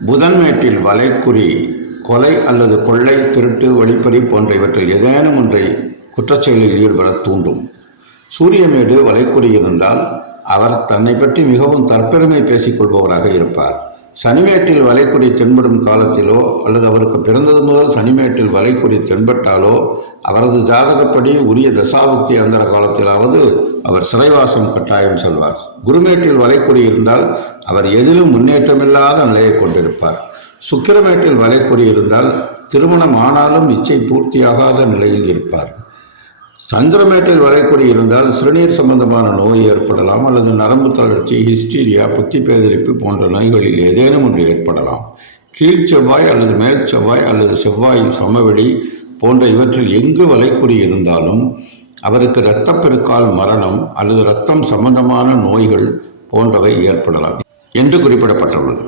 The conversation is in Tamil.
புதன்மேட்டில் வலைக்குறி கொலை அல்லது கொள்ளை திருட்டு வழிப்பறி போன்ற இவற்றில் ஏதேனும் ஒன்றை குற்றச்செயலில் ஈடுபட தூண்டும். சூரியமேடு வலைக்குறி இருந்தால் அவர் தன்னை பற்றி மிகவும் தற்பெருமை பேசிக்கொள்பவராக இருப்பார். சனிமேட்டில் வலைக்குறி தென்படும் காலத்திலோ அல்லது அவருக்கு பிறந்தது முதல் சனிமேட்டில் வலைக்குறி தென்பட்டாலோ அவரது ஜாதகப்படி உரிய தசாபக்தி அந்தர காலத்திலாவது அவர் சிறைவாசம் கட்டாயம் செல்வார். குருமேட்டில் வலைக்குறி இருந்தால் அவர் எதிலும் முன்னேற்றமில்லாத நிலையை கொண்டிருப்பார். சுக்கிரமேட்டில் வலைக்குறி இருந்தால் திருமணம் ஆனாலும் இச்சை பூர்த்தியாகாத நிலையில் இருப்பார். சந்திரமேட்டில் வளைக்குறி இருந்தால் சிறுநீர் சம்பந்தமான நோய் ஏற்படலாம் அல்லது நரம்பு தளர்ச்சி ஹிஸ்டீரியா புத்தி பேதரிப்பு போன்ற நோய்களில் ஏதேனும் ஒன்று ஏற்படலாம். கீழ் செவ்வாய் அல்லது மேல் செவ்வாய் அல்லது செவ்வாய் சமவெளி போன்ற இவற்றில் எங்கு வளைக்குறி இருந்தாலும் அவருக்கு இரத்தப்பெருக்கால் மரணம் அல்லது இரத்தம் சம்பந்தமான நோய்கள் போன்றவை ஏற்படலாம் என்று குறிப்பிடப்பட்டுள்ளது.